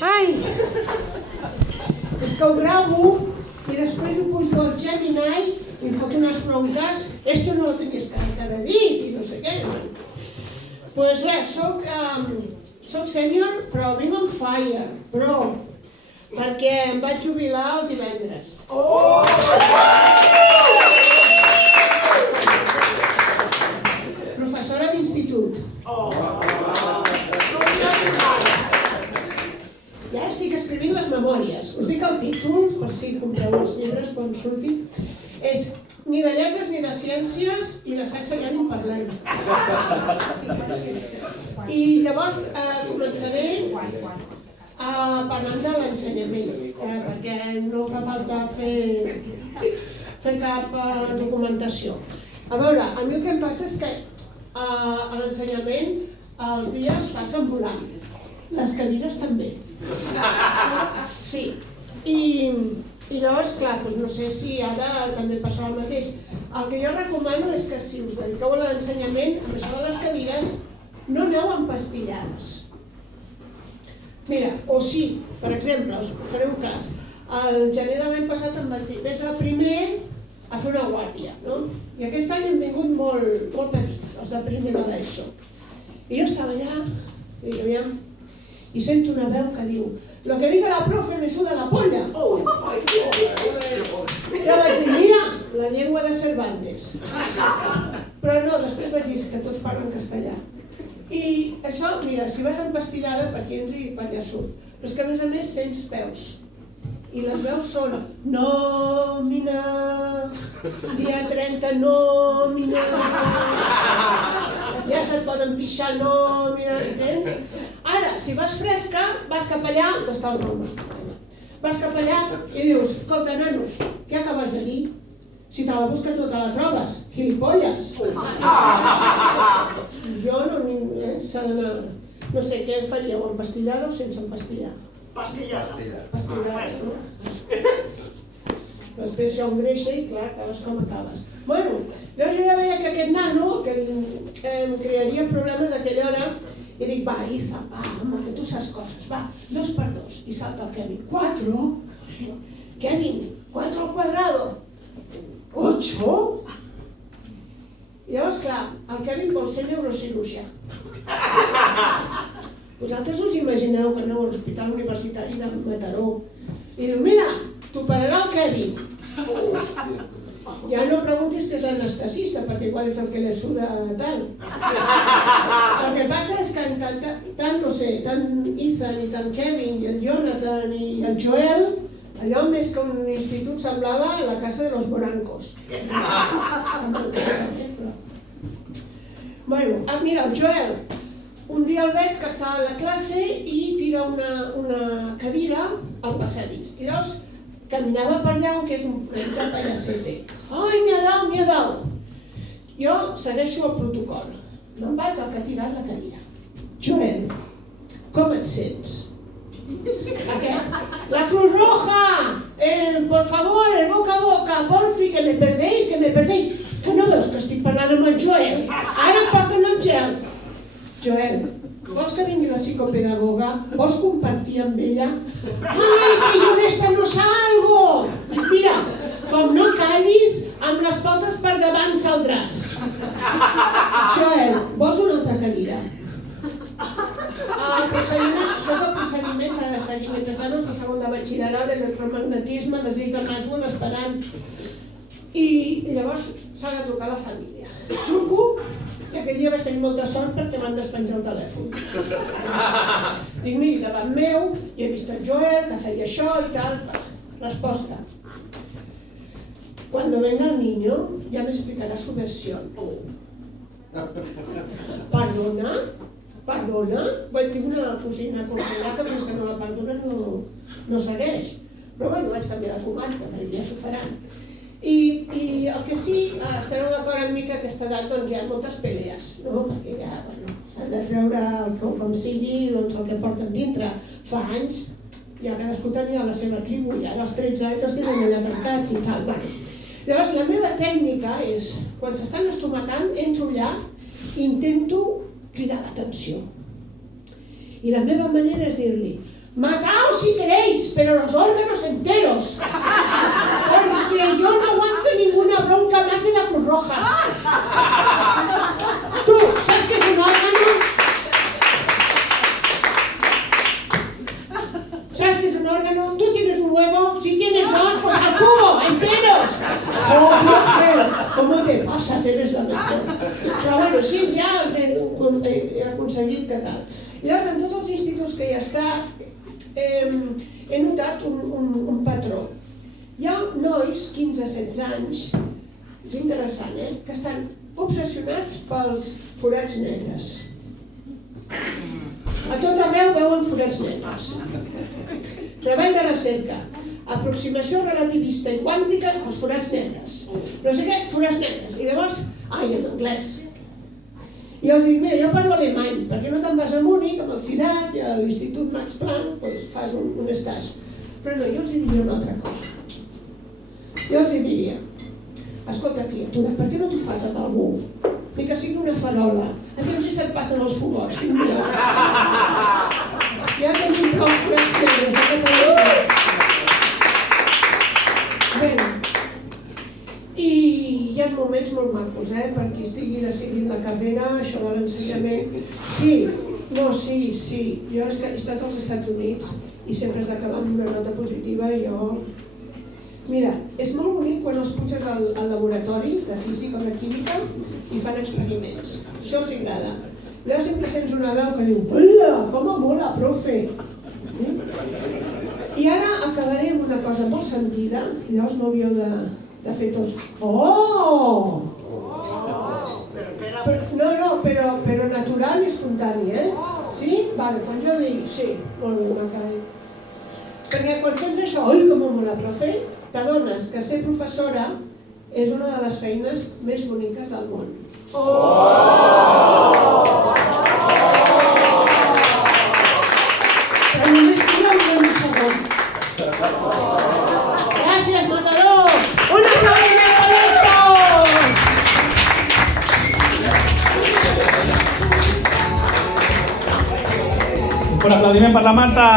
Ai! És que ho gravo i després ho poso al Gemini i em foc unes bronques. Esto no lo tenies que haber dit i no sé què. Pues res, soc sènior, però vinc on fire, però perquè em vaig jubilar el divendres. Professora d'institut. Ja estic escrivint les memòries. Us dic el títol, per si compreu els llibres quan surtin. És ni de lletres ni de ciències i de sexe ja ni en parlem. I llavors començaré parlant de l'ensenyament, perquè no fa falta fer cap documentació. A veure, a mi el que em passa és que a l'ensenyament els dies passen volant, les cadires també. Sí, i llavors, clar, no sé si ara també passarà el mateix. El que jo recomano és que si us dediqueu a l'ensenyament, amb això de les cadires, no aneu empastillades. Mira, o sí, per exemple, us faré un cas. El gener de l'any passat em vaig dir, vés al primer a fer una guàrdia, no? I aquest any hem vingut molt petits, els de primer de l'ESO. I jo estava allà, i dic, aviam, i sento una veu que diu, lo que diga la profe me suda la polla. Jo vaig dir, mira, la llengua de Cervantes. Però no, després vaig dir que tots parlen castellà. I això, mira, si vas empastillada, per aquí entri i per allà surt. Però és que a més sents peus. I les veus són nòmina, dia 30 nòmina, ja se't poden pixar nòmina, entens? Ara, si vas fresca, vas cap allà, on està el nom? Vas cap allà i dius, escolta, nano, què acabes de dir? Si te la busques no te la trobes, gilipolles. Jo s'ha d'anar, no sé, què faríeu, empastillada o sense empastillar? Pastillada. Pastillada, no? Després això engreixa i clar, acabes com acabes. Bueno, jo ja veia que aquest nano, que em crearia problemes a aquella hora, i dic, va, Isa, va, home, que tu saps coses, va, 2 per 2, i salta el Kevin. 4? Kevin, 4 al quadrado. 8? I llavors, clar, el Kevin vol ser neurocirurgià. Vosaltres us imagineu que aneu a l'Hospital Universitari de Mataró i diu, mira, t'operarà el Kevin. Ja no preguntis que és l'anestesista, perquè igual és el que li suda tant. El que passa és que tant, no sé, tant Ethan i tant Kevin i el Jonathan i el Joel, allò més que un institut semblava la casa de los Morancos. Bueno, mira, el Joel, un dia el veig que està a la classe i tira una cadira al passadís. I llavors caminava per allà, que és un projecte payasete. Ai, me ha dado. Jo segueixo el protocol. Me'n vaig al que ha tirat la cadira. Joel, com et sents? La Cruz Roja, por favor, el boca a boca, porfi, que me perdéis. Que no veus que estic parlant amb el Joel? Ara porta'm el gel. Joel, vols que vingui la psicopedagoga? Vols compartir amb ella? Ai, que jo d'esta no salgo! Mira, com no callis, amb les potes per davant saldràs. Joel, vols una altra cadira? Això és el procediment, s'ha de seguir mentre anos de segon de batxillerat, l'electromagnetisme, les lleis de Maxwell, esperant. I llavors s'ha de trucar a la família. Truco, i aquell dia vaig tenir molta sort perquè m'han despenjar el telèfon. Dic, miri, davant meu, i he vist el Joel, que feia això i tal. Resposta. Cuando venga el niño, ya me explicará su versión. Perdona? Tinc una cosina congelada que fins que no la perdona no segueix. Però bueno, vaig canviar de comarca, perquè ja s'ho faran. I el que sí, estareu d'acord amb mi que a aquesta edat hi ha moltes pelees, no? Perquè ja, s'han de treure com sigui el que porten dintre. Fa anys, ja cadascú tenia la seva tribu, i ara als 13 anys els tenen allà tancats i tal. Llavors, la meva tècnica és, quan s'estan estomacant, entro allà i intento cridar l'atenció. I la meva manera és dir-li, mata pero los órganos enteros. Porque yo no aguanto ninguna bronca más de la Cruz Roja. Tú, ¿sabes qué es un órgano? ¿Sabes qué es un órgano? Tú tienes un huevo, si tienes dos, pues al cubo, enteros. Oh, mujer, ¿cómo te pasas? Eres la mejor. Però bueno, així ja he aconseguit que tal. Llavors, en tots els instituts que hi he estat, he notat un patró. Hi ha nois, 15-16 anys, és interessant, que estan obsessionats pels forats negres. A tot arreu veuen forats negres. Treball de recerca, aproximació relativista i quàntica als forats negres. No sé què, forats negres. I llavors, en anglès. I els dic, mira, jo parlo alemany, per què no te'n vas a Múnich, amb el CIDAT i a l'Institut Max Planck, doncs fas un estage. Però no, jo els diria una altra cosa. Jo els diria, escolta, criatura, per què no t'ho fas amb algú? Ni que sigui una farola. A temps si se't passen els fogots, fill meu. Ja tenim prou forats negres a Catalunya. Bé, i hi ha moments molt macos, per qui estigui decidint la carrera, això de l'ensenyament. Sí. Jo he estat als Estats Units i sempre has d'acabar amb una nota positiva i jo... Mira, és molt bonic quan els puges al laboratori de física o de química i fan experiments. Això els agrada. Llavors sempre sents una veu que diu «Hola, com mola, profe!» I ara acabaré amb una cosa molt sentida, i llavors m'hauríeu de fer tots «Oh!» Però natural i espontani, Sí? Vale, quan jo dic sí, molt bé, m'acabé. Perquè quan sents això, «Ui, com mola, profe!» t'adones que ser professora és una de les feines més boniques del món. Però només tira un segon. Gràcies, Mataró! Un aplaudiment per l'Héctor! Un aplaudiment per la Marta!